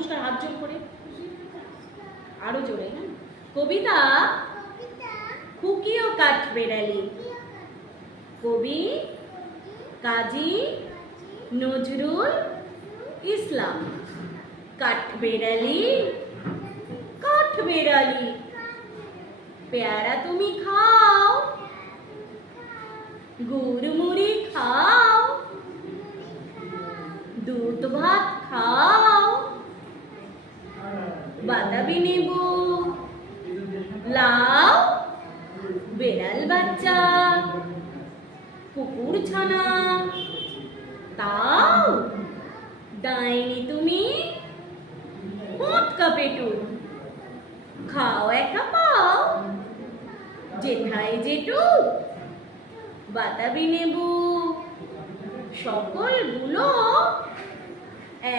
নমস্কার হাত জোর করে, আরো জোরে। হ্যাঁ, কবিতা খুকি ও কাঠবেড়ালি। কবি কাজী নজরুল ইসলাম। কাঠবেড়ালি কাঠবেড়ালি পেয়ারা তুমি খাও, গুড় মুড়ি খাও, দুধ ভাত খাও, বাতাবি নেবু লাও, বেড়াল বাচ্চা কুকুর ছানা তাও, ডাইনি তুমি মোটকা পেটু খাও একা পাও, জেঠাই জেঠু বাতাবি নেবু সকলগুলো